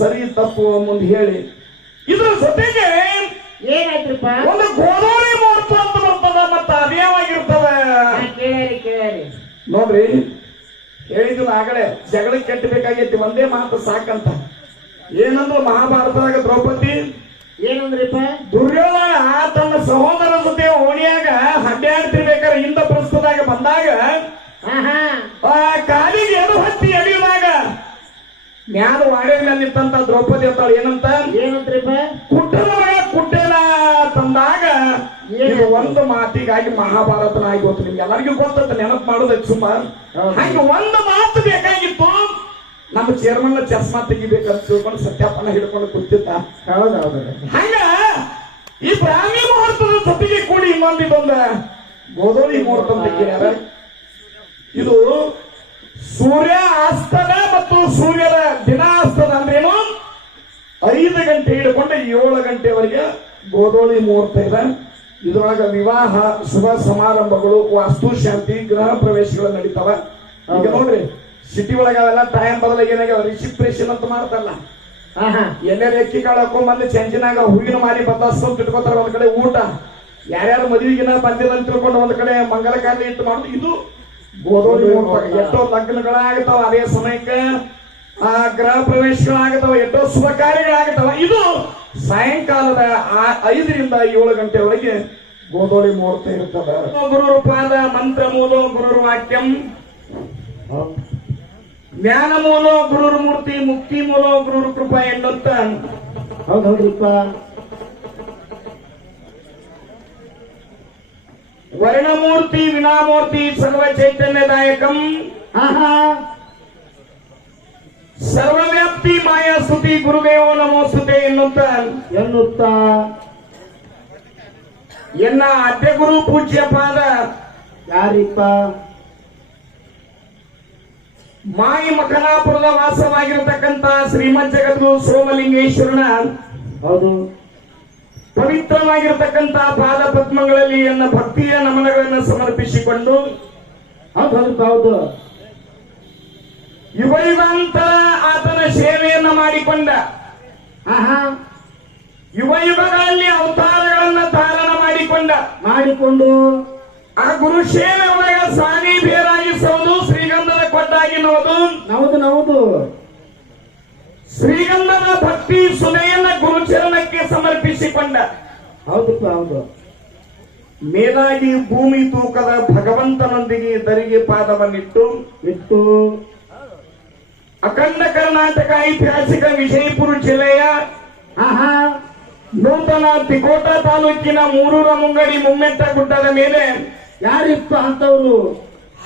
ಸರಿ ತಪ್ಪು ಮುಂದೆ ಹೇಳಿ. ಇದ್ರ ಜೊತೆಗೆ ಏನಾಯ್ತ್ರಪ್ಪ? ಒಂದು ಗೋದಾವರಿ ಮುಹೂರ್ತ ಅಂತ ಬರ್ತದ ಮತ್ತ ಅದೇವಾಗಿರ್ತದ ನೋಡ್ರಿ ಹೇಳಿದ್ರು ಆಗಲೇ ಜಗಳ ಕೆಟ್ಟಬೇಕಾಗೈತಿ ಒಂದೇ ಮಾತು ಸಾಕಂತ. ಏನಂದ್ರ ಮಹಾಭಾರತದಾಗ ದ್ರೌಪದಿ ಏನಂದ್ರಿಪ್ಪ? ದುರ್ಯೋಧನ ತನ್ನ ಸಹೋದರ ಜೊತೆ ಓಣಿಯಾಗ ಅಡ್ಡಾಡ್ತಿರ್ಬೇಕಾದ್ರೆ ಹಿಂದ ಪ್ರಸ್ತುತದಾಗ ಬಂದಾಗ ಕಾಲಿಗೆ ಮ್ಯಾಲ ವಾಡಿನ ನಿಂತಂತ ದ್ರೌಪದಿ ಅಂತಾಳ ಏನಂತ? ಏನಂತ್ರಿಪ್ಪ ಕುಟ್ಟನ ಮಗ ಕುಟ್ಟೇನ ತಂದಾಗ ಇದು ಒಂದು ಮಾತಿಗಾಗಿ ಮಹಾಭಾರತನ ಆಗಿ ಹೋತು ನಿಮ್ಗೆ ಎಲ್ಲರಿಗೂ ಗೊತ್ತಂತ ನೆನಪು ಮಾಡೋದಕ್ಕೆ ಸುಮಾರು ಹಂಗೆ ಒಂದು ಮಾತು ಬೇಕಾಗಿತ್ತು. ನಮ್ಮ ಚೇರ್ಮನ್ ಚಸ್ಮಾ ತೆಗಿಬೇಕಂತ ತಿಳ್ಕೊಂಡು ಸತ್ಯಾಪನ ಹಿಡ್ಕೊಂಡು ಕೂತಿದ್ದ. ಹೌದೌದು ಹಂಗ ಈ ಬ್ರಾಹ್ಮಿ ಮುಹೂರ್ತದ ಜೊತೆಗೆ ಕೂಡಿ ಇನ್ನೊಂದು ಬಂದ ಗೋಧೋಳಿ ಮುಹೂರ್ತ ಅಂತ ಇದು ಸೂರ್ಯ ಅಸ್ತದ ಮತ್ತು ಸೂರ್ಯನ ದಿನ ಅಸ್ತದ ಅಂದ್ರೇನು ಐದು ಗಂಟೆ ಹಿಡ್ಕೊಂಡು ಏಳು ಗಂಟೆವರೆಗೆ ಗೋದೋಳಿ ಮುಹೂರ್ತ ಇದೆ. ಇದ್ರೊಳಗ ವಿವಾಹ ಶುಭ ಸಮಾರಂಭಗಳು ವಾಸ್ತು ಶಾಂತಿ ಗೃಹ ಪ್ರವೇಶಗಳು ನಡೀತಾವ. ಈಗ ನೋಡ್ರಿ ಸಿಟಿ ಒಳಗ ಅವೆಲ್ಲ ಟೈಮ್ ಬದಲಾಗಿ ಏನಾಗ್ಯಾವ ರಿಸಿಪ್ರೇಷನ್ ಅಂತ ಮಾಡ್ತಾರಲ್ಲ. ಎಲ್ಲರೂ ಎಕ್ಕಿ ಕಾಳು ಹಾಕೊಂಡ್ ಚೆಂಚಿನಾಗ ಹೂವಿನ ಮಾರಿ ಬಂದಸ್ತು ಅಂತ ಇಟ್ಕೋತಾರ ಒಂದ್ ಕಡೆ ಊಟ. ಯಾರ್ಯಾರು ಮದುವೆಗಿನ ಬಂದಿಲ್ಲ ಅಂತ ತಿಳ್ಕೊಂಡು ಒಂದ್ ಕಡೆ ಮಂಗಲ ಕಾರ್ಯ ಇಟ್ಟು ಮಾಡುದು. ಇದು ಎಷ್ಟೋ ಲಗ್ನಗಳಾಗತಾವ ಅದೇ ಸಮಯಕ್ಕೆ. ಆ ಗೃಹ ಪ್ರವೇಶಗಳಾಗತಾವ ಎಷ್ಟೋ ಶುಭ ಕಾರ್ಯಗಳಾಗತಾವ ಇದು ಸಾಯಂಕಾಲದ ಆ ಐದರಿಂದ ಏಳು ಗಂಟೆವರೆಗೆ ಗೋಧೋಳಿ ಮುಹೂರ್ತ ಇರ್ತದ. ಗುರುರು ಪಾದ ಮಂತ್ರ ಮೂಲ ಗುರುರು ವಾಕ್ಯಂ ಜ್ಞಾನ ಮೂಲ ಗುರುರು ಮೂರ್ತಿ ಮುಕ್ತಿ ಮೂಲ ಗುರುರು ಕೃಪಾ ಎನ್ನುತ್ತ ವರ್ಣಮೂರ್ತಿ ವಿನಾಮೂರ್ತಿ ಸರ್ವ ಚೈತನ್ಯದಾಯಕಂ ಸರ್ವವ್ಯಾಪ್ತಿ ಮಾಯಾ ಸ್ತುತಿ ಗುರುದೇವೋ ನಮೋಸ್ತುತೆ ಎನ್ನುತ್ತ. ಎನ್ನುತ್ತ. ಎನ್ನ ಅಡ್ಡ ಗುರು ಪೂಜ್ಯ ಪಾದ. ಯಾರಿಪ್ಪ? ಮಾಯಿ ಮಕನಾಪುರದ ವಾಸವಾಗಿರತಕ್ಕಂತ ಶ್ರೀಮದ್ ಜಗದ್ಗುರು ಸೋಮಲಿಂಗೇಶ್ವರನ. ಹೌದು. ಪವಿತ್ರವಾಗಿರತಕ್ಕಂತ ಪಾದ ಪದ್ಮಗಳಲ್ಲಿ ಎನ್ನ ಭಕ್ತಿಯ ನಮನಗಳನ್ನು ಸಮರ್ಪಿಸಿಕೊಂಡು ಹೌದು ಯುಗಯುಗಾಂತರ ಆತನ ಸೇವೆಯನ್ನ ಮಾಡಿಕೊಂಡ. ಹಾ ಹಾ ಯುಗ ಯುಗಗಳಲ್ಲಿ ಅವತಾರಗಳನ್ನ ಧಾರಣ ಮಾಡಿಕೊಂಡ. ಮಾಡಿಕೊಂಡು ಆ ಗುರು ಸೇವೆ ಒಳಗ ಸಾನಿ ಬೇರಾಗಿಸೋದು ಶ್ರೀಗಂಧದ ನೋದು. ನೌದು ನೌದು ಶ್ರೀಗಂಧದ ಭಕ್ತಿ ಸುನೆಯನ್ನ ಗುರುಚರಣಕ್ಕೆ ಸಮರ್ಪಿಸಿಕೊಂಡ. ಹೌದು ಹೌದು. ಮೇಲಾಗಿ ಭೂಮಿ ತೂಕದ ಭಗವಂತನೊಂದಿಗೆ ದರಿಗೆ ಪಾದವನ್ನಿಟ್ಟು ಇಟ್ಟು. ಅಖಂಡ ಕರ್ನಾಟಕ ಐತಿಹಾಸಿಕ ವಿಜಯಪುರ ಜಿಲ್ಲೆಯ ಆಹಾ. ನೂತನ ತಿಕೋಟ ತಾಲೂಕಿನ ಮೂರೂರ ಮುಂಗಡಿ ಮುಮ್ಮೆಟ್ಟ ಗುಡ್ಡದ ಮೇಲೆ ಯಾರಿತ್ತು ಅಂತವರು?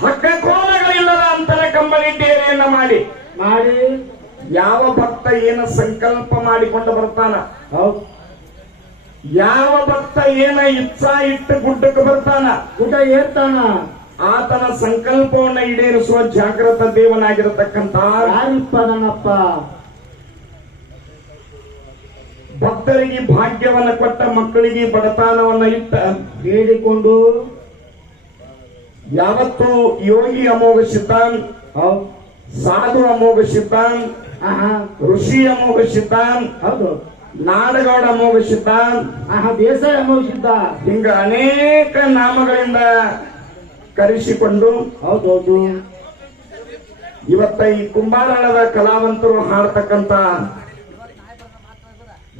ಹಕ್ಕ ಕೋಲಗಳಿಲ್ಲದ ಅಂತರ ಕಂಬಳಿ ಡೇರೆಯನ್ನ ಮಾಡಿ. ಮಾಡಿ. ಯಾವ ಭಕ್ತ ಏನ ಸಂಕಲ್ಪ ಮಾಡಿಕೊಂಡು ಬರ್ತಾನ? ಯಾವ ಭಕ್ತ ಏನ ಇಚ್ಛಾ ಇಟ್ಟು ಗುಡ್ಡಕ್ಕೆ ಬರ್ತಾನ? ಗುಡ್ಡ ಏರ್ತಾನ? ಆತನ ಸಂಕಲ್ಪವನ್ನ ಈಡೇರಿಸುವ ಜಾಗೃತ ದೇವನಾಗಿರತಕ್ಕಂತ ಯಾರಿಪ್ಪ ನನ್ನಪ್ಪ? ಭಕ್ತರಿಗೆ ಭಾಗ್ಯವನ್ನ ಕೊಟ್ಟ ಮಕ್ಕಳಿಗೆ ಬಡತನವನ್ನ ಇಟ್ಟ ಬೇಡಿಕೊಂಡು ಯಾವತ್ತು ಯೋಗಿ ಅಮೋಘ ಸಿದ್ಧಾಂತ್ ಸಾಧು ಅಮೋಘ ಹಾ ಋಷಿ ಅಮೋಘ ಸಿದ್ಧಾನ್ ಹೌದು. ನಾಡಗೌಡ ಅಮೋಘ ಸಿದ್ಧಾನ್ ಹಾ ಹಾ ಬೇಸಾಯ ಅನುಭವಿಸಿದ್ದ ಹಿಂಗ ಅನೇಕ ನಾಮಗಳಿಂದ ಕರೆಸಿಕೊಂಡು ಹೌದು ಹೌದು. ಇವತ್ತ ಈ ಕುಂಬಾರಳದ ಕಲಾವಂತರು ಹಾಡ್ತಕ್ಕಂತ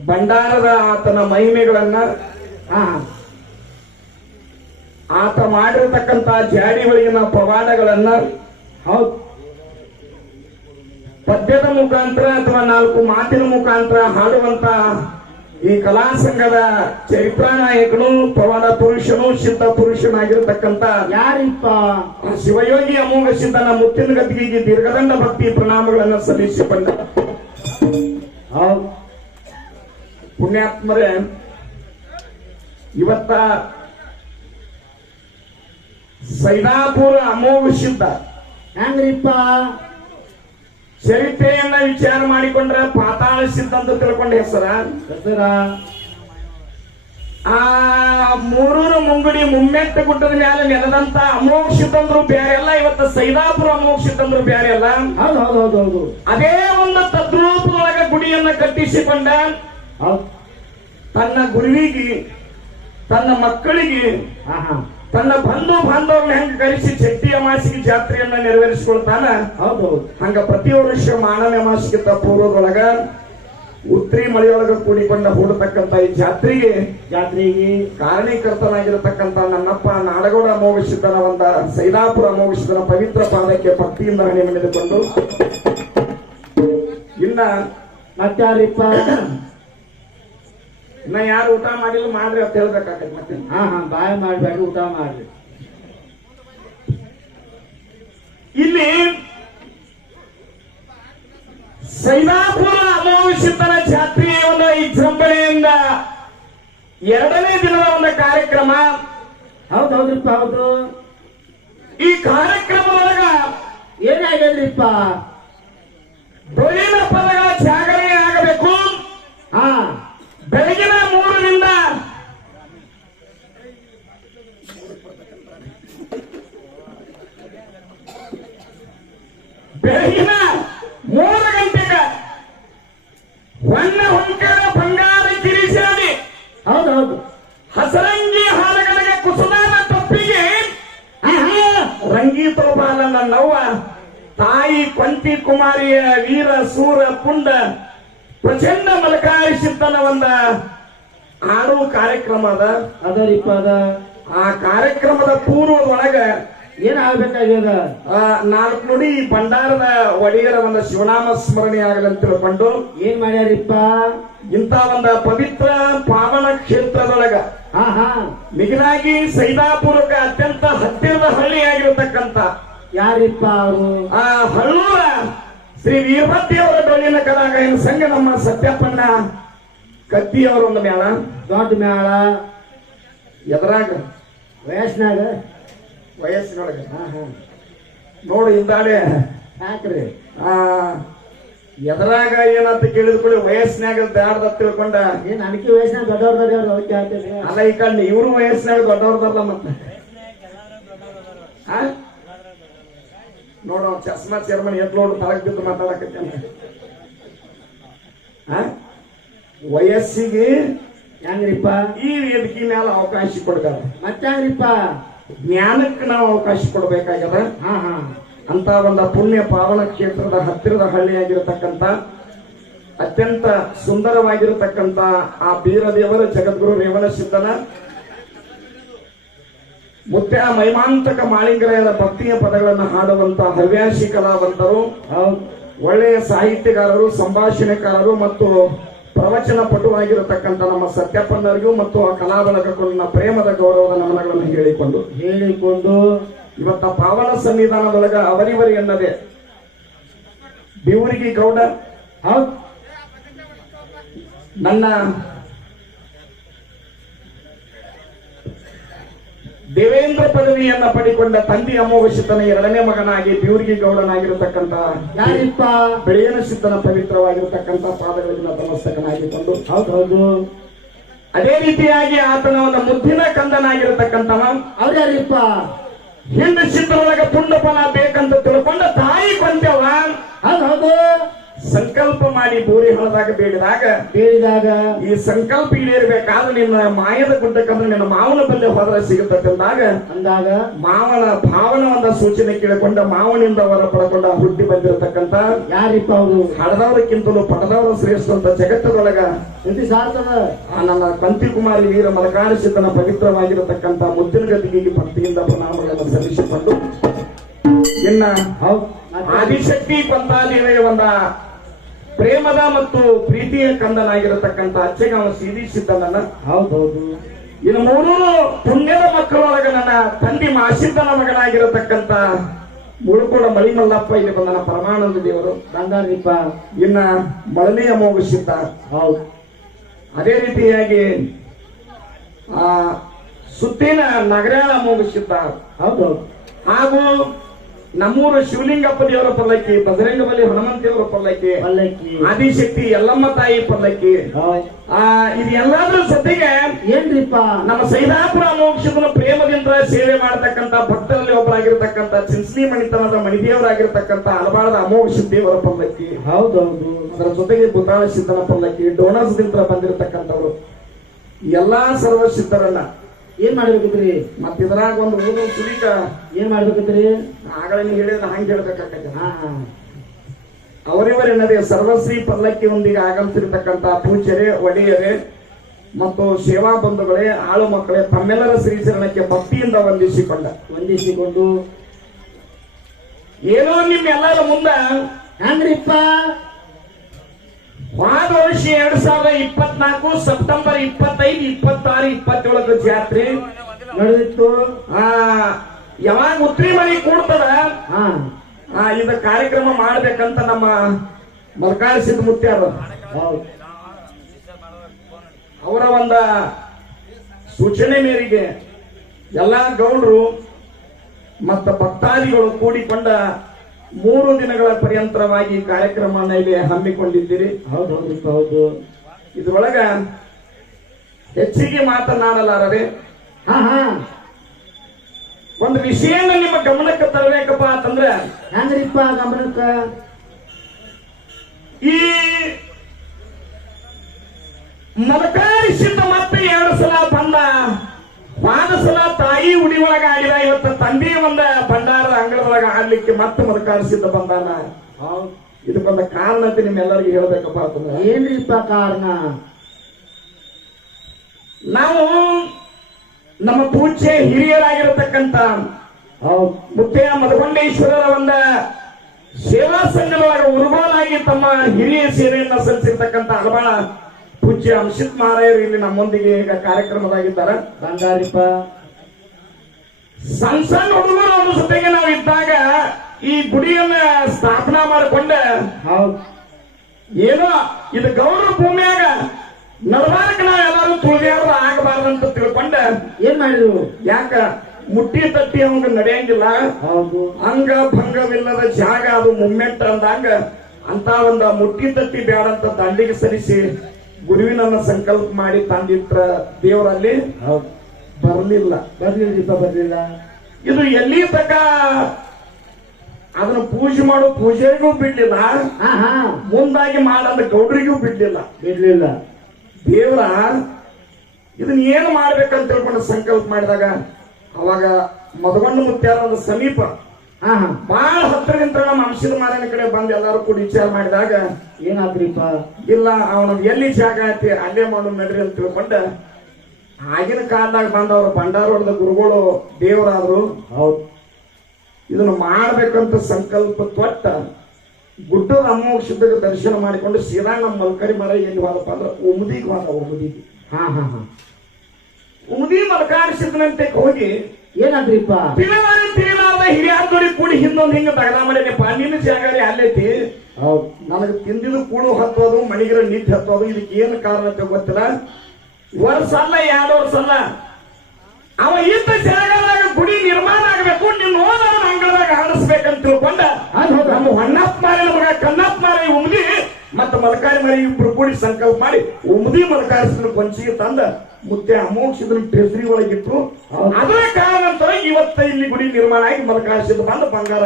ಭಂಡಾರದ ಆತನ ಮಹಿಮೆಗಳನ್ನ ಆತ ಮಾಡಿರತಕ್ಕಂತ ಜಾಡಿಗಳಿನ ಪವಾಡಗಳನ್ನ ಹೌದ್. ಪದ್ಯದ ಮುಖಾಂತರ ಅಥವಾ ನಾಲ್ಕು ಮಾತಿನ ಮುಖಾಂತರ ಹಾಡುವಂತ ಈ ಕಲಾ ಸಂಘದ ಚರಿತ್ರಾನಾಯಕನು ಪವನ ಪುರುಷನು ಸಿದ್ಧ ಪುರುಷನಾಗಿರತಕ್ಕಂತ ಯಾರಿಪ್ಪ? ಶಿವಯೋಗಿ ಅಮೋಘ ಸಿದ್ಧನ ಮುತ್ತಿನ ಗದ್ದಿಗೆ ದೀರ್ಘದಂಡ ಭಕ್ತಿ ಪ್ರಣಾಮಗಳನ್ನು ಸಲ್ಲಿಸಿಕೊಂಡ. ಹೌದ್ ಪುಣ್ಯಾತ್ಮರೇ ಇವತ್ತ ಸೈದಾಪುರ ಅಮೋಘ ಸಿದ್ಧ. ಹೆಂಗ್ರಿಪ್ಪ ಚರಿತ್ರೆಯನ್ನ ವಿಚಾರ ಮಾಡಿಕೊಂಡ್ರೆ ಪಾತಾಳ ಸಿದ್ಧ ಅಂತ ತಿಳ್ಕೊಂಡ ಹೆಸರ. ಆ ಮೂರೂರು ಮುಂಗುಡಿ ಮುಮ್ಮೆಟ್ಟ ಗುಡ್ಡದ ಮೇಲೆ ನೆಲದಂತ ಬೇರೆ ಅಲ್ಲ ಇವತ್ತು ಸೈದಾಪುರ ಅಮೋಘ ಸಿದ್ಧಂದ್ರು ಬೇರೆ ಹೌದು ಹೌದು ಅದೇ ಒಂದು ತದ್ರೂಪದೊಳಗ ಗುಡಿಯನ್ನ ಕಟ್ಟಿಸಿಕೊಂಡ ತನ್ನ ಗುರುವಿಗೆ ತನ್ನ ಮಕ್ಕಳಿಗೆ ತನ್ನ ಬಂಧು ಬಾಂಧವ್ರನ್ನ ಹೆಂಗ ಕರೆಸಿ ಚಟ್ಟಿ ಅಮಾಸಿಗೆ ಜಾತ್ರೆಯನ್ನ ನೆರವೇರಿಸಿಕೊಳ್ತಾನ? ಹೌದು. ಹಂಗ ಪ್ರತಿ ವರ್ಷ ಮಾನವ ಅಮಾಸಿಗಿಂತ ಪೂರ್ವದೊಳಗ ಉತ್ರಿ ಮಳೆಯೊಳಗ ಕೂಡಿಕೊಂಡ ಹೂಡತಕ್ಕಂತ ಈ ಜಾತ್ರೆಗೆ ಜಾತ್ರೆಗೆ ಕಾರಣೀಕರ್ತನಾಗಿರತಕ್ಕಂತ ನನ್ನಪ್ಪ ನಾಡಗೌಡ ಅಮೋಘಿಸಿದ್ದನ ಒಂದ ಸೈದಾಪುರ ಅಮೋಘಿಸಿದನ ಪವಿತ್ರ ಪಾದಕ್ಕೆ ಭಕ್ತಿಯಿಂದ ಹಣೆ ಇನ್ನ ಮತ್ತಾರಿಪ್ಪ ಇನ್ನ ಯಾರು ಊಟ ಮಾಡಿಲ್ಲ ಮಾಡ್ರಿ ಅಂತ ಹೇಳ್ಬೇಕಾಗತ್ತೆ ಮತ್ತೆ. ಹಾ ಹಾ ಬಾಯ ಮಾಡ್ಬೇಡಿ ಊಟ ಮಾಡ್ರಿ. ಇಲ್ಲಿ ಸೈನಾಪುರ ಅಮೋಘಿಸಿದ್ದನ ಜಾತ್ರೆಯ ಒಂದು ವಿಜೃಂಭಣೆಯಿಂದ ಎರಡನೇ ದಿನದ ಒಂದು ಕಾರ್ಯಕ್ರಮ. ಹೌದೌದಿಪ್ಪ ಹೌದು. ಈ ಕಾರ್ಯಕ್ರಮದೊಳಗ ಏನಾಗ್ಯದ್ರಿಪ್ಪ? ಡೊಳ್ಳಿನ ಪದಗಳ ಜಾಗರಣೆ ಆಗಬೇಕು. ಹಾ. ಬೆಳಗಿನ ಮೂರರಿಂದ ಬೆಳಗಿನ ಒಂದು ಶಿವನಾಮ ಸ್ಮರಣೆ ಆಗಲಿ ತಿಳ್ಕೊಂಡು ಏನ್ ಮಾಡ್ಯಾರಿಪ್ಪ? ಇಂಥ ಒಂದು ಪವಿತ್ರ ಪಾವನ ಕ್ಷೇತ್ರದೊಳಗ ಹಾ ಹಾ. ಮಿಗಿಲಾಗಿ ಸೈದಾಪುರಕ್ಕೆ ಅತ್ಯಂತ ಹತ್ತಿರದ ಹಳ್ಳಿಯಾಗಿರತಕ್ಕಂತ ಯಾರಿಪ್ಪ ಅವರು? ಆ ಹಳ್ಳೂರ ಶ್ರೀ ವೀರಭದ್ರಿಯವರ ಡೊಳ್ಳಿನ ಕಲಾಗಾಯನ ಸಂಘ ನಮ್ಮ ಸತ್ಯಪ್ಪಣ್ಣ ಅವರು ಒಂದು ಮೇಳ. ದೊಡ್ಡ ಮೇಳ. ಎದರಾಗ? ವಯಸ್ಸಿನಾಗ? ವಯಸ್ಸಿನೊಳಗೆ. ಹಾ ಹಾ. ನೋಡು ಹಿಂದಾಡೆ ಯಾಕ್ರಿ? ಆ ಎದರಾಗ ಏನಂತ ಕೇಳಿದ ಕೂಡ ವಯಸ್ಸಿನಾಗ ಬ್ಯಾಡ್ದ ತಿಳ್ಕೊಂಡ? ಏನ್ ಅಣಕಿ ವಯಸ್ಸಿನಾಗ ದೊಡ್ಡವ್ರದಾರಿ ಅವ್ರು ಅದಕ್ಕೆ ಅಲ್ಲ ಈ ಕಣ್ಣು ಇವರು ವಯಸ್ಸಿನಾಗ ದೊಡ್ಡವ್ರದಲ್ಲ ಮತ್ತೆ. ನೋಡ ಚಸ್ಮ ಚೇರ್ಮನ್ ಎದ್ಲೋಡು ತಳಗ್ ಬಿದ್ದು ಮಾತಾಡಕತ್ತೇನ? ವಯಸ್ಸಿಗೆ ಹೆಂಗ್ರಿಪ್ಪ? ಈ ವೇದಿಕೆ ಮೇಲೆ ಅವಕಾಶ ಕೊಡ್ತಾರ. ಮತ್ತೆ ಹೆಂಗ್ರಿಪ್ಪ ಜ್ಞಾನಕ್ಕೆ ನಾವು ಅವಕಾಶ ಕೊಡ್ಬೇಕಾಗ್ಯದ? ಹಾ ಹಾ. ಅಂತ ಒಂದು ಪುಣ್ಯ ಪಾವನ ಕ್ಷೇತ್ರದ ಹತ್ತಿರದ ಹಳ್ಳಿಯಾಗಿರತಕ್ಕಂತ ಅತ್ಯಂತ ಸುಂದರವಾಗಿರತಕ್ಕಂತ ಆ ಬೀರದೇವರ ಜಗದ್ಗುರು ರೇವಣ ಸಿದ್ಧನ ಮುತ್ಯ ಮೈಮಾಂತಕ ಮಾಳಿಂಗರಾಯರ ಭಕ್ತಿಯ ಪದಗಳನ್ನು ಹಾಡುವಂತ ಹವ್ಯಾಸಿ ಕಲಾವಂತರು ಒಳ್ಳೆಯ ಸಾಹಿತ್ಯಗಾರರು ಸಂಭಾಷಣೆಕಾರರು ಮತ್ತು ಪ್ರವಚನ ಪಟುವಾಗಿರತಕ್ಕಂತ ನಮ್ಮ ಸತ್ಯಪ್ಪನವರಿಗೂ ಮತ್ತು ಆ ನನ್ನ ಪ್ರೇಮದ ಗೌರವದ ನಮನಗಳನ್ನು ಹೇಳಿಕೊಂಡು. ಹೇಳಿಕೊಂಡು ಇವತ್ತ ಪಾವನ ಸನ್ನಿಧಾನದೊಳಗ ಅವರಿವರಿ ಎನ್ನದೆ. ಬಿವರಿಗೆ ಗೌಡ ಹೌದ್ ನನ್ನ ದೇವೇಂದ್ರ ಪದವಿಯನ್ನ ಪಡಿಕೊಂಡ ತಂದೆ ಅಮೋಘ ಎರಡನೇ ಮಗನಾಗಿ ಬಿವರಿಗೆ ಗೌಡನಾಗಿರತಕ್ಕಂತ ಯಾರಿಪ್ಪ? ಬೆಳೆಯನ ಸಿದ್ಧನ ಪವಿತ್ರವಾಗಿರತಕ್ಕಂತ ಪಾದಗಳನ್ನು ನತಮಸ್ತಕನಾಗಿಕೊಂಡು ಹೌದೌದು ಹೌದು. ಅದೇ ರೀತಿಯಾಗಿ ಆತನ ಒಂದು ಮುದ್ದಿನ ಕಂದನಾಗಿರತಕ್ಕಂತವ ಅವ್ರು ಯಾರಿಪ್ಪ ಹಿಂದೆ ಸಿದ್ಧರೊಳಗ ಪುಂಡಪನ ಬೇಕಂತ ತಿಳ್ಕೊಂಡ ತಾಯಿ ಬಂದೇವ ಅದು ಸಂಕಲ್ಪ ಮಾಡಿ ಬೋರಿ ಹೊಳದಾಗ ಬೇಡಿದಾಗ ಬೇಡಿದಾಗ ಈ ಸಂಕಲ್ಪ ಈಡೇರ್ಬೇಕಾದ್ರೆ ನಿನ್ನ ಮಾಯದ ಗುಡ್ಡಕ್ಕಂದ್ರೆ ನಿನ್ನ ಮಾವನ ಬಲ್ಲೆ ಹೋದ್ರೆ ಸಿಗುತ್ತದೆ ಅಂದಾಗ ಅಂದಾಗ ಮಾವನ ಒಂದ ಸೂಚನೆ ಕೇಳಿಕೊಂಡ ಮಾವನಿಂದ ವರ ಪಡ್ಕೊಂಡ ಹುಟ್ಟಿ ಬಂದಿರತಕ್ಕಂತ ಯಾರಿಪ್ಪ ಅವರು? ಹಡದವರಕ್ಕಿಂತಲೂ ಪಡದವರ ಶ್ರೇಷ್ಠ ಅಂತ ಜಗತ್ತದೊಳಗ ಆ ನನ್ನ ಕಂತಿ ಕುಮಾರಿ ವೀರ ಮಲಕಾರಿಸಿದ್ದನ ಪವಿತ್ರವಾಗಿರತಕ್ಕಂತ ಮುದ್ದಿನ ಗತಿಗೆ ಭಕ್ತಿಯಿಂದ ಪ್ರಣಾಮಗಳನ್ನು ಸಲ್ಲಿಸಿಕೊಂಡು ಇನ್ನ ಆದಿಶಕ್ತಿ ಪಂಥಾಲಿಯ ಒಂದ ಪ್ರೇಮದ ಮತ್ತು ಪ್ರೀತಿಯ ಕಂದನಾಗಿರತಕ್ಕಂತ ಅಚ್ಚೆಗಾವ ಸಿರಿ ಸಿದ್ದನನ್ನ ಹೌದೌದು. ಹೌದು ಇನ್ನು ಮೂರು ಪುಣ್ಯದ ಮಕ್ಕಳೊಳಗ ನನ್ನ ತಂದೆ ಮಾಸಿದ್ದನ ಮಗನಾಗಿರತಕ್ಕಂತ ಮುಳುಕೋಡ ಮಳಿಮಲ್ಲಪ್ಪ ಇಲ್ಲಿ ಬಂದನ ಪರಮಾನಂದ ದೇವರು. ಬಂದಾರ್ರಿಪ್ಪ ಇನ್ನ ಮಳನೆಯ ಮೋಗಿಸಿದ್ದ ಹೌದು. ಅದೇ ರೀತಿಯಾಗಿ ಆ ಸುತ್ತಿನ ನಗರ ಮೋಗಿಸಿದ್ದ ಹೌದ್ ಹಾಗೂ ನಮ್ಮೂರು ಶಿವಲಿಂಗಪ್ಪ ದೇವರ ಪಲ್ಲಕ್ಕಿ ಬಜರಂಗಬಲಿ ಹನುಮಂತ ದೇವರ ಪಲ್ಲಕ್ಕಿ ಪಲ್ಲಕ್ಕಿ. ಆದಿಶಕ್ತಿ ಎಲ್ಲಮ್ಮ ತಾಯಿ ಪಲ್ಲಕ್ಕಿ. ಆ ಇದು ಸದ್ಯಗೆ ಏನ್ರಿಪ್ಪ? ನಮ್ಮ ಸೈದಾಪುರ ಮೋಕ್ಷದ ಪ್ರೇಮದಿಂದ ಸೇವೆ ಮಾಡತಕ್ಕಂತ ಭಕ್ತರಲ್ಲಿ ಒಬ್ಬರಾಗಿರ್ತಕ್ಕಂತ ಚಿನ್ಸ್ಲಿ ಮಣಿತನದ ಮಣಿದೇವರಾಗಿರ್ತಕ್ಕಂತ ಅಲಬಾಳದ ಅಮೋಘ ದೇವರ ಪಲ್ಲಕ್ಕಿ. ಹೌದೌದು. ಹೌದು ಅದರ ಜೊತೆಗೆ ಭೂತಾಳ ಸಿದ್ಧನ ಪಲ್ಲಕ್ಕಿ ಡೋನರ್ಸ್ ದಿಂದ ಬಂದಿರತಕ್ಕಂಥವ್ರು. ಎಲ್ಲಾ ಸರ್ವ ಸಿದ್ಧರನ್ನ ಏನ್ ಮಾಡ್ಬೇಕಿದ್ರಿ ಮತ್ತ ಇದ್ರಾಗ ಒಂದು ಊರು ಸುಲೀಕ ಏನ್ ಮಾಡ್ಬೇಕಿದ್ರಿ ಆಗಳನ್ನ ಹೇಳಿದ್ರೆ ಹಂಗೆ ಹೇಳ್ಬೇಕಾಗತ್ತೆ ಹಾ ಹಾ. ಅವರಿವರೆನ್ನದೇ ಸರ್ವಶ್ರೀ ಪಲ್ಲಕ್ಕಿಯೊಂದಿಗೆ ಆಗಮಿಸಿರ್ತಕ್ಕಂಥ ಪೂಜ್ಯರೇ ಒಡೆಯರೇ ಮತ್ತು ಸೇವಾ ಬಂಧುಗಳೇ ಆಳು ಮಕ್ಕಳೇ ತಮ್ಮೆಲ್ಲರ ಶ್ರೀಚರಣಕ್ಕೆ ಭಕ್ತಿಯಿಂದ ವಂದಿಸಿಕೊಂಡ. ವಂದಿಸಿಕೊಂಡು. ಏನೋ ನಿಮ್ಮೆಲ್ಲರ ಮುಂದ ಹಂಗ್ರಿಪ್ಪ? ವರ್ಷ ಎರಡ್ ಸಾವಿರದ ಇಪ್ಪತ್ನಾಲ್ಕು ಸೆಪ್ಟೆಂಬರ್ ಇಪ್ಪತ್ತೈದು ಇಪ್ಪತ್ತಾರು ಇಪ್ಪತ್ತೇಳಕ್ಕೆ ಜಾತ್ರೆ ನಡೆದಿತ್ತು. ಆ ಯಾವಾಗ ಉತ್ರಿ ಮನೆ ಕೂಡ್ತದ? ಹಾ. ಆ ಇದ ಕಾರ್ಯಕ್ರಮ ಮಾಡ್ಬೇಕಂತ ನಮ್ಮ ಮಲ್ಕಾಳ ಸಿದ್ಧಮೂರ್ತಿ ಅವರು. ಅವರ ಒಂದ ಸೂಚನೆ ಮೇರೆಗೆ ಎಲ್ಲಾ ಗೌಡರು ಮತ್ತು ಭಕ್ತಾದಿಗಳು ಕೂಡಿಕೊಂಡ ಮೂರು ದಿನಗಳ ಪರ್ಯಂತರವಾಗಿ ಕಾರ್ಯಕ್ರಮ ಇಲ್ಲಿ ಹಮ್ಮಿಕೊಂಡಿದ್ದೀರಿ. ಹೌದು ಹೌದು ಇದ್ರೊಳಗ ಹೆಚ್ಚಿಗೆ ಮಾತನಾಡಲಾರದೆ ಹಾ ಹಾ. ಒಂದು ವಿಷಯನ ನಿಮ್ಮ ಗಮನಕ್ಕೆ ತರಬೇಕಪ್ಪ ಅಂತಂದ್ರೆ ಹೆಂಗ್ರಿಪ್ಪ ಗಮನಕ್ಕ. ಈ ಮಲಕಾರಿ ಸಿದ್ಧ ವಾದ ತಾಯಿ ಉಡಿ ಒಳಗ ಆಡಿದ ಇವತ್ತು ತಂದೆ ಒಂದ ಭಂಡಾರ ಅಂಗಳದೊಳಗ ಆಡ್ಲಿಕ್ಕೆ ಮತ್ತೆ ಮಲಕಾರಿ ಸಿದ್ಧ ಬಂದಾನ ಇದಕ್ಕೊಂದ ಕಾರಣ ಅಂತ ನಿಮ್ಮೆಲ್ಲರಿಗೂ ಹೇಳ್ಬೇಕಪ್ಪ ಅಂತಂದ್ರೆ. ಏನ್ರಿಪ್ಪ ಕಾರಣ? ನಾವು ನಮ್ಮ ಪೂಜ್ಯ ಹಿರಿಯರಾಗಿರತಕ್ಕಂತ ಮುತ್ತೆಯ ಮಧುಕೊಂಡೇಶ್ವರರ ಒಂದ ಸೇವಾ ಸಂಘದೊಳಗ ಉರುಗೋಲಾಗಿ ತಮ್ಮ ಹಿರಿಯ ಸೇವೆಯನ್ನ ಸಲ್ಲಿಸಿರ್ತಕ್ಕಂಥ ಹಲವಾಳ ಪೂಜ್ಯ ಅಂಶಿತ್ ಮಹಾರಾಯರು ಇಲ್ಲಿ ನಮ್ಮೊಂದಿಗೆ ಈಗ ಕಾರ್ಯಕ್ರಮದಾಗಿದ್ದಾರೆ. ಬಂಗಾರಿಪ್ಪ. ಸಣ್ಣ ಸಣ್ಣ ಹುಡುಗರು ಅವ್ರ ಜೊತೆಗೆ ನಾವು ಇದ್ದಾಗ ಈ ಗುಡಿಯನ್ನ ಸ್ಥಾಪನಾ ಮಾಡಿಕೊಂಡ. ಏನೋ ಇದು ಗೌರವ ಭೂಮಿಯಾಗ ನಡಬಾರಕ ನಾವೆಲ್ಲರೂ ತುಳಿಯಾರ ಆಗಬಾರ್ದಂತ ತಿಳ್ಕೊಂಡ. ಏನ್ ಮಾಡಿದ್ರು? ಯಾಕ? ಮುಟ್ಟಿ ತಟ್ಟಿ ಅವಂಗ ನಡೆಯಂಗಿಲ್ಲ. ಹೌದು. ಅಂಗ ಭಂಗವಿಲ್ಲದ ಜಾಗ ಅದು ಮುಮ್ಮೆಂಟ್ ಅಂದಾಗ ಅಂತ ಒಂದ ಮುಟ್ಟಿ ತಟ್ಟಿ ಬೇಡ ಅಂತ ದಂಡಿಗೆ ಸರಿಸಿ ಗುರುವಿನನ್ನ ಸಂಕಲ್ಪ ಮಾಡಿ ತಂದಿಟ್ರ ದೇವರಲ್ಲಿ ಬರ್ಲಿಲ್ಲ. ಬರಲಿಲ್ಲ ಬರ್ಲಿಲ್ಲ. ಇದು ಎಲ್ಲಿ ತಕ? ಅದನ್ನ ಪೂಜೆ ಮಾಡೋ ಪೂಜೆಗೂ ಬಿಡ್ಲಿಲ್ಲ. ಮುಂದಾಗಿ ಮಾಡಂದ ಗೌಡ್ರಿಗೂ ಬಿಡ್ಲಿಲ್ಲ. ಬಿಡ್ಲಿಲ್ಲ. ದೇವ್ರ ಇದನ್ನ ಏನು ಮಾಡ್ಬೇಕಂತ ತಿಳ್ಕೊಂಡು ಸಂಕಲ್ಪ ಮಾಡಿದಾಗ ಅವಾಗ ಮದಗೊಂಡ ಮುತ್ಯಾರ ಒಂದು ಸಮೀಪ ಹಾ ಬಾಳ ಹತ್ತಿರದಿಂದ ನಮ್ಮ ಅಂಶದ ಮಾರನ ಕಡೆ ಬಂದು ಎಲ್ಲರೂ ಕೂಡ ವಿಚಾರ ಮಾಡಿದಾಗ ಏನಾದ್ರಿಪ್ಪ? ಇಲ್ಲ ಅವನ ಎಲ್ಲಿ ಜಾಗ ಐತಿ ಅಲ್ಲೇ ಮಾಡು ನಡ್ರಿ ಅಂತ ತಿಳ್ಕೊಂಡ ಆಗಿನ ಕಾಲದಾಗ ಬಂದವರು ಬಂಡಾರೋಡದ ಗುರುಗಳು ದೇವರಾದ್ರು. ಹೌದು. ಇದನ್ನ ಮಾಡ್ಬೇಕಂತ ಸಂಕಲ್ಪ ತೊಟ್ಟ ಗುಡ್ಡದ ಅಮೋಕ್ಷದಾಗ ದರ್ಶನ ಮಾಡಿಕೊಂಡು ಸೀದಾ ನಮ್ಮ ಮಲ್ಕರಿ ಮರ ಎಲ್ಲಿ ಹೋದಪ್ಪ ಅಂದ್ರೆ ಉಮದಿಗೆ ಹೋದ ಉಮದಿಗೆ. ಹಾ ಹಾ ಹಾ. ಉಮದಿ ಮಲ್ಕಾರಿಸಿದನಂತೆ ಹೋಗಿ ಏನಾದ್ರಿಪ್ಪ? ತಿಳಲಾರ ತಿಳಿಲಾರ್ದ ಹಿರಿಯಾರ್ದೋಡಿ ಕೂಡಿ ಹಿಂದೊಂದು ಹಿಂಗ ತಗದ ಮಾಡೇನಪ್ಪ ನಿನ್ನ ಜಾಗ ಅಲ್ಲೈತಿ ಹೌದು. ನನಗೆ ತಿಂದಿದ್ದು ಕೂಡು ಹತ್ತೋದು ಮಣಿಗಿರ ನಿದ್ದೆ ಹತ್ತೋದು ಇದಕ್ಕೆ ಏನು ಕಾರಣ ಅಂತ ಗೊತ್ತಿಲ್ಲ. ವರ್ಷ ಅಲ್ಲ ಎರಡು ವರ್ಷ ಅಲ್ಲ ಅವ ಇದ್ದ ಜಾಗದಾಗ ಗುಡಿ ನಿರ್ಮಾಣ ಆಗಬೇಕು ನಿನ್ನ ಹೋದವನ ಅಂಗಳದಾಗ ಆಡಿಸ್ಬೇಕಂತ ತಿಳ್ಕೊಂಡ. ನಮ್ಮ ಮಾರಿ ಮಗ ಕನ್ನಪ್ಪ ಮಾರಿ ಉಮ್ದಿ ಮತ್ತು ಮಲಕಾರಿ ಮರಿ ಇಬ್ರು ಕೂಡಿ ಸಂಕಲ್ಪ ಮಾಡಿ ಉಮ್ದಿ ಮಲಕಾರಿಸಿದ್ರು ಕೊಂಚಿಗೆ ತಂದ ಮುತ್ತೆ ಅಮೋಕ್ಷಿದ್ರ ಟ್ರೆಸರಿ ಒಳಗಿಟ್ಟು. ಅದರ ಕಾರಣಾಂತರ ಇವತ್ತ ಇಲ್ಲಿ ಗುಡಿ ನಿರ್ಮಾಣ ಆಗಿ ಮಲಕಾರಿಸಿದ್ದು ಬಂದು ಬಂಗಾರ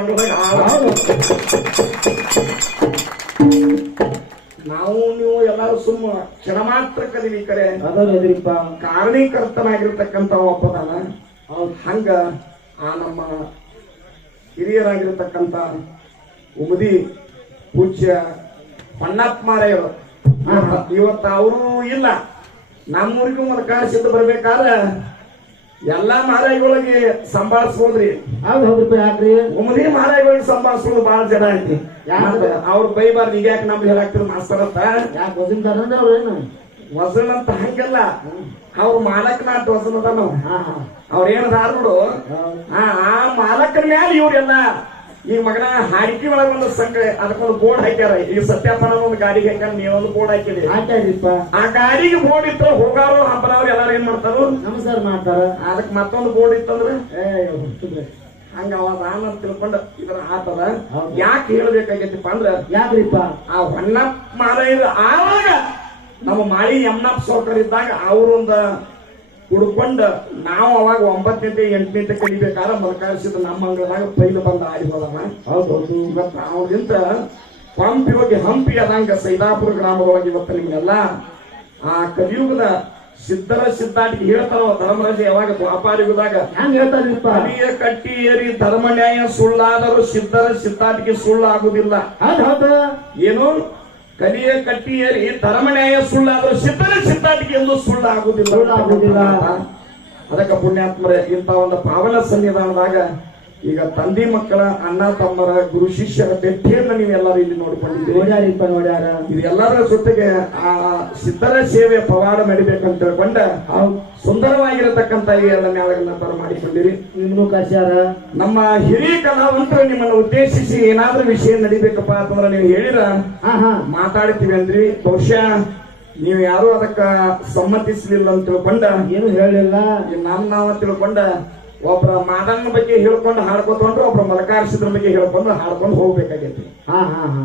ನಾವು ನೀವು ಎಲ್ಲರೂ ಸುಮ್ಮ ಕ್ಷಣ ಮಾತ್ರ ಕದೀವಿ ಕರೆ ಕಡೆ. ಕಾರಣೀಕರ್ತನಾಗಿರ್ತಕ್ಕಂತ ಒಪ್ಪದಾನ ಒಬ್ಬದಾನ ಹಂಗ ಆ ನಮ್ಮ ಹಿರಿಯರಾಗಿರ್ತಕ್ಕಂತ ಉಮದಿ ಪೂಜ್ಯ ಪಣ್ಣಾತ್ಮಾರೆಯವರು. ಮಾರೆಯವರು ಇವತ್ತ ಅವರು ಇಲ್ಲ. ನಮ್ಮೂರಿಗೂ ಕಾಣಿಸಿದ್ದು ಬರ್ಬೇಕಾದ್ರೆ ಎಲ್ಲಾ ಮಾರಾಯಿಗಳಿಗೆ ಸಂಭಾಳಿಸ್ಬೋದ್ರಿ. ಹೌದು ಮಹಾರಾಯಿಗಳಿಗೆ ಯಾಕ್ರಿ ಉಮದಿ ಮಾರಾಯಿಗಳಿಗೆ ಸಂಭಾಳಿಸೋದು ಬಹಳ ಜನ ಐತಿ? ಅವ್ರ ಬೈಬಾರ್ದು ಈಗ ಯಾಕೆ ನಮ್ಗೆ ಹೇಳಾಕ್ತಿರ್ ಮಾಸ್ತರ್ ಅಂತ? ಯಾಕೆ ವಸಂತಾರ ಅವ್ರೇನು ವಸನ್ ಅಂತ ಹಂಗಲ್ಲ. ಅವ್ರ ಮಾಲಕನ ಅಂತ ವಸನ್ ಅದ ನಾವು ಅವ್ರ ಏನದಾರ ನೋಡು. ಆ ಆ ಮಾಲಕನ ಮ್ಯಾಲ ಇವ್ರೆಲ್ಲ. ಈಗ ಮಗನ ಹಾಡಿಕೆ ಒಳಗೆ ಒಂದು ಸಂಘ ಅದಕ್ಕೊಂದು ಬೋರ್ಡ್ ಹಾಕ್ಯಾರ. ಈ ಸತ್ಯಪ್ಪನ ಒಂದು ಗಾಡಿಗೆ ಹೆಂಗ ನೀವೊಂದು ಬೋರ್ಡ್ ಹಾಕಿದ್ರಿ ಹಾಕ್ಯಾರಿಪ್ಪ. ಆ ಗಾಡಿಗೆ ಬೋರ್ಡ್ ಇತ್ತು ಹೋಗಾರು ಹಬ್ಬನವ್ರು ಎಲ್ಲಾರು ಏನ್ ಮಾಡ್ತಾರು? ನಮಸ್ಕಾರ ಮಾಡ್ತಾರ. ಅದಕ್ಕೆ ಮತ್ತೊಂದು ಬೋರ್ಡ್ ಇತ್ತಂದ್ರೆ. ಹಂಗ ಅವ ನಾನು ತಿಳ್ಕೊಂಡು ಇದ್ರ ಆತದ. ಯಾಕ ಹೇಳ್ಬೇಕಾಗೈತಿಪ್ಪ ಅಂದ್ರ ಯಾಕ್ರಿಪ್ಪ ಆ ಹೊನ್ನಪ್ಪ ಮಾರಾಯರು ಆವಾಗ ನಮ್ಮ ಮಾಳಿ ಯಮ್ನಪ್ಪ ಸೋಕರ್ ಇದ್ದಾಗ ಅವ್ರೊಂದ ಹುಡ್ಕೊಂಡ ನಾವು ಅವಾಗ ಒಂಬತ್ತನೇ ಎಂಟನೇ ಕಲಿಬೇಕಾದ್ರೆ ಮಲ್ಕಾರಿಸಿದ ನಮ್ಮ ಅಂಗಳದಾಗ ಪೈಲು ಬಂದ ಆಡಿ ಹೋದವ. ಹೌದು. ಇವತ್ತು ಅವನಿಂದ ಪಂಪಿ ಹೋಗಿ ಹಂಪಿ ಅದಂಗ ಸೈದಾಪುರ ಗ್ರಾಮದೊಳಗೆ ಇವತ್ತು ನಿಮ್ಗೆಲ್ಲ ಆ ಕಲಿಯುಗದ ಸಿದ್ಧರ ಸಿದ್ಧಾಟಿಗೆ ಹೇಳ್ತಾರ ಧರ್ಮರಾಜ ಯಾವಾಗ ದ್ವಾಪಾರಿಗುದಾಗ ಹೆಂಗ್ ಹೇಳ್ತಾರಿಪ್ಪ? ಕಟ್ಟಿ ಏರಿ ಧರ್ಮ ನ್ಯಾಯ ಸುಳ್ಳಾದರೂ ಸಿದ್ಧರ ಸಿದ್ಧಾಟಿಗೆ ಸುಳ್ಳಾಗುವುದಿಲ್ಲ. ಅದ ಏನು? ಕಲಿಯ ಕಟ್ಟಿಯಲ್ಲಿ ಧರ್ಮನ್ಯಾಯ ಧರ್ಮ ನ್ಯಾಯ ಸುಳ್ಳಾದರೂ ಸಿದ್ಧರ ಸಿದ್ಧಾಟಿಗೆ ಎಂದು ಸುಳ್ಳಾಗುವುದಿಲ್ಲ. ಸುಳ್ಳಾಗುವುದಿಲ್ಲ. ಅದಕ್ಕೆ ಪುಣ್ಯಾತ್ಮರೇ ಇಂಥ ಒಂದು ಪಾವನ ಸನ್ನಿಧಾನದಾಗ ಈಗ ತಂದೆ ಮಕ್ಕಳ ಅಣ್ಣ ತಮ್ಮರ ಗುರು ಶಿಷ್ಯರ ಬೆಟ್ಟಿಯನ್ನು ನೀವೆಲ್ಲರೂ ಇಲ್ಲಿ ನೋಡ್ಕೊಂಡಿದ್ದೀರಿ. ನೋಡ್ಯಾರಿಪ್ಪ ನೋಡ್ಯಾರ. ಇದೆಲ್ಲರ ಜೊತೆಗೆ ಆ ಸಿದ್ಧರ ಸೇವೆ ಪವಾಡ ನಡಿಬೇಕಂತ ತಿಳ್ಕೊಂಡ ಸುಂದರವಾಗಿರತಕ್ಕಂತ ಈ ಎಲ್ಲ ನ್ಯಾಯಗಳನ್ನ ಮಾಡಿಕೊಂಡಿರಿ. ನಿಮ್ಮನ್ನು ಕಾಶ್ಯಾರ. ನಮ್ಮ ಹಿರಿಯ ಕಲಾವಂತರು ನಿಮ್ಮನ್ನು ಉದ್ದೇಶಿಸಿ ಏನಾದ್ರೂ ವಿಷಯ ನಡಿಬೇಕಪ್ಪ ಅಂತಂದ್ರೆ ನೀವು ಹೇಳಿರ ಹಾ ಹಾ ಮಾತಾಡ್ತೀವಿ ಅಂದ್ರಿ. ಬಹುಶಃ ನೀವು ಯಾರು ಅದಕ್ಕ ಸಮ್ಮತಿಸಲಿಲ್ಲ ಅಂತ ತಿಳ್ಕೊಂಡ. ಏನು ಹೇಳಿಲ್ಲ. ನಮ್ ನಾವ ತಿಳ್ಕೊಂಡ ಒಬ್ರ ಮಾದಣ್ಣ ಬಗ್ಗೆ ಹೇಳ್ಕೊಂಡು ಹಾಡ್ಕೊತ ಒಬ್ರ ಮಲಕಾರಿಸಿದ್ರ ಬಗ್ಗೆ ಹೇಳ್ಕೊಂಡು ಹಾಡ್ಕೊಂಡು ಹೋಗ್ಬೇಕಾಗೈತಿ. ಹಾ ಹಾ ಹಾ.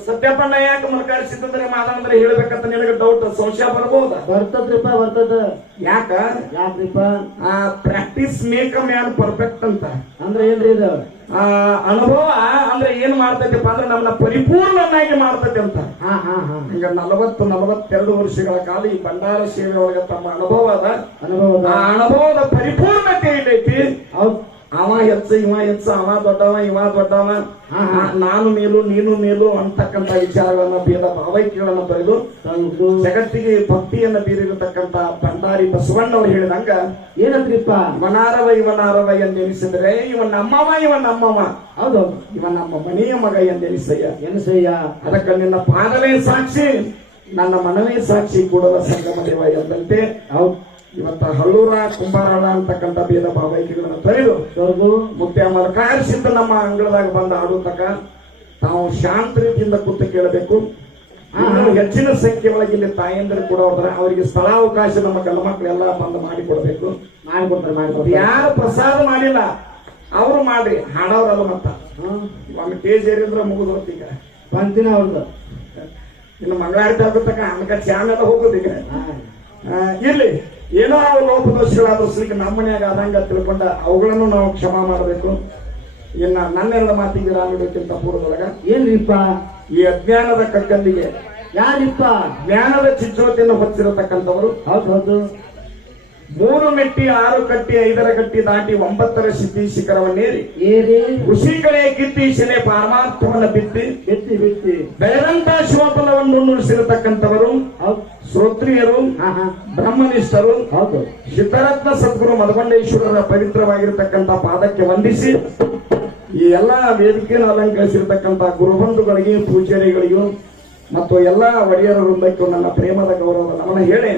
ಸತ್ಯಪ್ಪಣ್ಣ ಯಾಕೆ ಮಲಕಾರಿಸಿದ್ರೆ ಮಾದನ್ ಅಂದ್ರೆ ಹೇಳ್ಬೇಕಂತ ನಿನಗೆ ಡೌಟ್ ಸಂಶಯ ಬರ್ಬೋದ? ಬರ್ತದ್ರಿಪ್ಪ ಬರ್ತದ. ಯಾಕ? ಯಾಕ್ರಿಪ್ಪ? ಆ practice make a man perfect ಅಂತ. ಅಂದ್ರೆ ಏನ್ರಿ ಇದು? ಆ ಅನುಭವ ಅಂದ್ರೆ ಏನ್ ಮಾಡ್ತೈತಿಪ್ಪ ಅಂದ್ರೆ ನಮ್ಮನ್ನ ಪರಿಪೂರ್ಣನಾಗಿ ಮಾಡ್ತೈತಿ ಅಂತ. ಹಾ ಹಾ ಹಾ. ಈಗ ನಲವತ್ತು ನಲವತ್ತೆರಡು ವರ್ಷಗಳ ಕಾಲ ಈ ಭಂಡಾರ ಸೇವೆ ಒಳಗೆ ತಮ್ಮ ಅನುಭವ ಅದ ಅನುಭವದ ಆ ಅನುಭವದ ಪರಿಪೂರ್ಣತೆ ಹೌದ್. ಅವ ಹೆಚ್ಚ ಇವ ಹೆಚ್ಚ ಅವ ದೊಡ್ಡವ ಇವ ದೊಡ್ಡವ. ನಾನು ಮೇಲು ನೀನು ಮೇಲು ಅಂತಕ್ಕಂತ ವಿಚಾರಗಳನ್ನ ಭೇದ ಭಾವೈಕ್ಯಗಳನ್ನ ಬರೆದು ಜಗತ್ತಿಗೆ ಭಕ್ತಿಯನ್ನ ಬೀರಿರತಕ್ಕಂತ ಭಂಡಾರಿ ಬಸವಣ್ಣವ್ರು ಹೇಳಿದಂಗ ಏನಂತ್ರಿಪ್ಪ? ಇವನಾರವ ಇವನಾರವ ಎಂದೆನಿಸಿದ್ರೆ ಇವ ನಮ್ಮವ ಇವ ನಮ್ಮವ. ಹೌದು. ಇವ ನಮ್ಮ ಮನೆಯ ಮಗ ಎಂದೆನಿಸಯ್ಯ ಎನಿಸಯ್ಯ ಅದಕ್ಕೆ ನಿನ್ನ ಪಾದವೇ ಸಾಕ್ಷಿ ನನ್ನ ಮನವೇ ಸಾಕ್ಷಿ ಕೂಡಲ ಸಂಗಮ ದೇವ ಎಂದಂತೆ ಹೌದ್. ಇವತ್ತ ಹಲ್ಲೂರ ಕುಂಬಾರಳ ಅಂತಕ್ಕಂಥ ಭೇದ ಭಾವೈಕ್ಯಗಳನ್ನ ತೊರೆದು ತೊರೆದು ಅಮ್ಮ ಕಾಯಿಸಿದ್ದ ನಮ್ಮ ಅಂಗಳದಾಗ ಬಂದ ಆಡುತ್ತಕ ತಾವು ಶಾಂತ ರೀತಿಯಿಂದ ಕೂತು ಕೇಳಬೇಕು. ಹೆಚ್ಚಿನ ಸಂಖ್ಯೆ ಒಳಗೆ ಇಲ್ಲಿ ತಾಯಂದಿರು ಕೂಡ ಹೋದ್ರೆ ಅವರಿಗೆ ಸ್ಥಳಾವಕಾಶ ನಮ್ಮ ಗಂಡು ಮಕ್ಕಳೆಲ್ಲ ಬಂದು ಮಾಡಿಕೊಡ್ಬೇಕು ಮಾಡಿಕೊಡ್ತಾರೆ ಮಾಡಿಕೊಡ್ತಾರೆ ಯಾರು ಪ್ರಸಾದ ಮಾಡಿಲ್ಲ ಅವರು ಮಾಡ್ರಿ. ಹಾಡೋರಲ್ಲ ಮತ್ತ. ಒಂದು ಒಮ್ಮೆ ಟೇಜ್ ಏರಿದ್ರೆ ಮುಗಿದು ಈಗ. ಬಂತಿನ ಅವ್ರದ್ದು ಇನ್ನು ಮಂಗಳಾರತಿ ಆಗುತ್ತಕ್ಕ ಅನ್ಕ ಚಾನೆಲ್ಲ ಹೋಗೋದು ಈಗ. ಇರ್ಲಿ. ಏನೋ ಲೋಪದೋಷಗಳಾದ ಸಲಿಕ್ಕೆ ನಮ್ಮ ಮನೆಯಾಗ ಆದಂಗ ತಿಳ್ಕೊಂಡ ಅವುಗಳನ್ನು ನಾವು ಕ್ಷಮ ಮಾಡಬೇಕು. ಇನ್ನ ನನ್ನೆಲ್ಲ ಮಾತಿಗೆ ರಾಮಿಡಕ್ಕಿಂತ ಪೂರ್ವದೊಳಗ ಏನ್ರಿಪ್ಪ? ಈ ಅಜ್ಞಾನದ ಕಗ್ಗಲ್ಲಿಗೆ. ಯಾರಿಪ್ಪ? ಜ್ಞಾನದ ಚಿಜ್ಯೋತಿಯನ್ನು ಹೊತ್ತಿರತಕ್ಕಂಥವರು. ಹೌದು ಹೌದು. ಮೂರು ಮೆಟ್ಟಿ ಆರು ಕಟ್ಟಿ ಐದರ ಕಟ್ಟಿ ದಾಟಿ ಒಂಬತ್ತರ ಸಿದ್ಧಿ ಶಿಖರವನ್ನೇರಿ. ಋಷಿ ಕಡೆ ಕಿತ್ತಿ ಶಿಲೆ ಪಾರಮಾರ್ಥವನ್ನ ಬಿತ್ತಿ. ಬಿತ್ತಿ ಬಿತ್ತಿ. ಬೆಳೆದಂತ ಶಿವಫಲವನ್ನು ನುಡಿಸಿರತಕ್ಕಂಥವರು ಶ್ರೋತ್ರಿಯರು ಬ್ರಹ್ಮನಿಷ್ಠರು ಹೌದು. ಸಿದ್ಧರತ್ನ ಸದ್ಗುರು ಮಧುಬಂಡೇಶ್ವರರ ಪವಿತ್ರವಾಗಿರತಕ್ಕಂತ ಪಾದಕ್ಕೆ ವಂದಿಸಿ ಈ ಎಲ್ಲಾ ವೇದಿಕೆಯನ್ನು ಅಲಂಕರಿಸಿರ್ತಕ್ಕಂಥ ಗುರುಬಂಧುಗಳಿಗೆ ಪೂಜಾರಿಗಳಿಗೂ ಮತ್ತು ಎಲ್ಲ ಒಡೆಯರ ವೃಂದಕ್ಕೂ ನನ್ನ ಪ್ರೇಮದ ಗೌರವ ನಮನ ಹೇಳಿ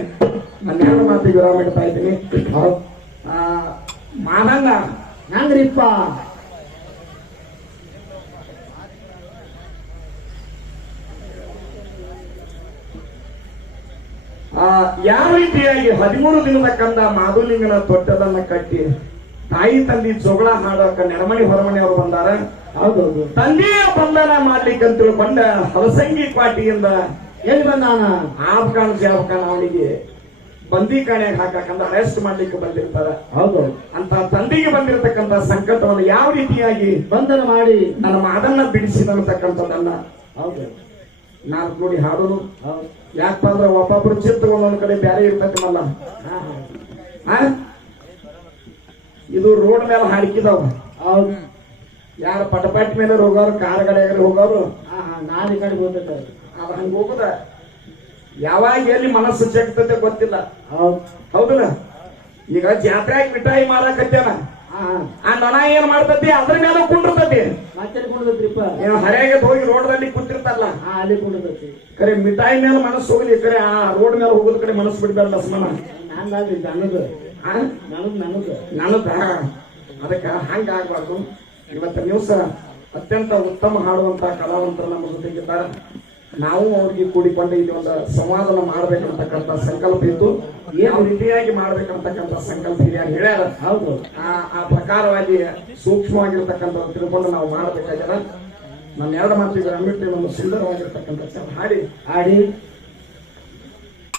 ನನ್ನ ಎರಡು ಮಾತಿಗೆ ವಿರಾಮ ಇಡ್ತಾ ಇದ್ದೀನಿ. ಮಾನಂಗ ಆ, ಯಾವ ರೀತಿಯಾಗಿ ಹದಿಮೂರು ದಿನದ ಕಂದ ಮಾಧುಲಿಂಗನ ತೊಟ್ಟದನ್ನ ಕಟ್ಟಿ ತಾಯಿ ತಂದಿ ಜೊಗಳ ಹಾಡಕ ನೆರಮಣಿ ಹೊರಮಣಿ ಅವರು ಬಂದಾರ. ತಂದೆಯ ಬಂಧನ ಮಾಡ್ಲಿಕ್ಕೆ ಅಂತ ತಿಳ್ಕೊಂಡ ಹಲಸಂಗಿ ಪಾಟಿಯಿಂದ ಎಲ್ಲಿ ಬಂದಾನ ಆಫ್ಘಾನ್ ಜಾಫ್ಘಾನ್ ಅವನಿಗೆ ಬಂದಿ ಕಾಣೆ ಹಾಕಂದ ಅರೆಸ್ಟ್ ಮಾಡ್ಲಿಕ್ಕೆ ಬಂದಿರ್ತಾರ. ಹೌದು. ಅಂತ ತಂದೆಗೆ ಬಂದಿರತಕ್ಕಂತ ಸಂಕಟವನ್ನು ಯಾವ ರೀತಿಯಾಗಿ ಬಂಧನ ಮಾಡಿ. ನನ್ನ ಮಾದನ್ನ ಬಿಡಿಸಿದಂತಕ್ಕಂಥದ್ದನ್ನ ಹೌದು. ನಾಲ್ಕು ನೋಡಿ ಹಾಡೋನು. ಯಾಕಪ್ಪ ಅಂದ್ರೆ ಒಬ್ಬೊಬ್ರು ಚಿತ್ರ ಒಂದೊಂದು ಕಡೆ ಬ್ಯಾರೆ ಇರ್ತಕ್ಕಲ್ಲ ಮಲ್ಲ ಹಾ ಇದು ರೋಡ್ ಮೇಲೆ ಹಾಡಿಕಿದಾವ ಹೌದು. ಯಾರು ಪಟಪಟ್ ಮೇಲೆ ಹೋಗೋರು ಕಾರ್ ಗಾಡಿಯಾಗ ಹೋಗೋರು ಹಾ ಹಾ ನಾನು ಈ ಕಡೆ ಹೋಗ್ತೈತೆ ಅವ್ರ ಹಂಗ ಹೋಗುದ? ಯಾವಾಗ ಎಲ್ಲಿ ಮನಸ್ಸು ಚೆಕ್ತತೆ ಗೊತ್ತಿಲ್ಲ. ಹೌದು. ಹೌದಲ್ಲ? ಈಗ ಜಾತ್ರೆಯಾಗಿ ಮಿಠಾಯಿ ಹಾ ಆ ನೊಣ ಏನ್ ಮಾಡ್ತತಿ ಅದ್ರ ಮೇಲೆ ಕುಂಡಿರ್ತತಿ ಏನು ಹರಿಯಾಗೆ ಹೋಗಿ ರೋಡ್ದಲ್ಲಿ ಕುಂತಿರ್ತಲ್ಲ ಅಲ್ಲಿ ಕುಂಡಿರ್ತತಿ ಕರೆ ಮಿಠಾಯಿ ಮೇಲೆ ಮನಸ್ಸು ಹೋಗ್ಲಿ ಕರೆ ಆ ರೋಡ್ ಮೇಲೆ ಹೋಗೋದ್ ಕಡೆ ಮನಸ್ಸು ಬಿಡ್ಬೇಡ ಸ್ಮನ ನಂಗಾದ್ರಿ ನನಗ. ನನಗ್ ನನಗ. ನನಗ? ಅದಕ್ಕ ಹಂಗ ಆಗ್ಬಾರ್ದು ಇವತ್ತ ದಿವಸ ಅತ್ಯಂತ ಉತ್ತಮ ಹಾಡುವಂತ ಕಲಾವಂತರು ನಮ್ಮ ಜೊತೆಗಿದ್ದಾರೆ. ನಾವು ಅವ್ರಿಗೆ ಕೂಡಿಕೊಂಡು ಇಲ್ಲಿ ಒಂದು ಸಂವಾದನ ಮಾಡ್ಬೇಕಂತಕ್ಕಂಥ ಸಂಕಲ್ಪ ಇತ್ತು. ಯಾವ ರೀತಿಯಾಗಿ ಮಾಡ್ಬೇಕಂತಕ್ಕಂಥ ಸಂಕಲ್ಪ ಹಿರಿಯರು ಹೇಳ್ಯಾರ? ಹೌದು. ಆ ಆ ಪ್ರಕಾರವಾಗಿ ಸೂಕ್ಷ್ಮವಾಗಿರ್ತಕ್ಕಂಥ ತಿಳ್ಕೊಂಡು ನಾವು ಮಾಡಬೇಕಾಗ್ಯದ. ನನ್ನ ಎರಡು ಮಾತಿಗೆ ಅಂಬಿಟ್ಟು ಒಂದು ಸುಂದರವಾಗಿರ್ತಕ್ಕಂಥ ಹಾಡಿ. ಆಡಿ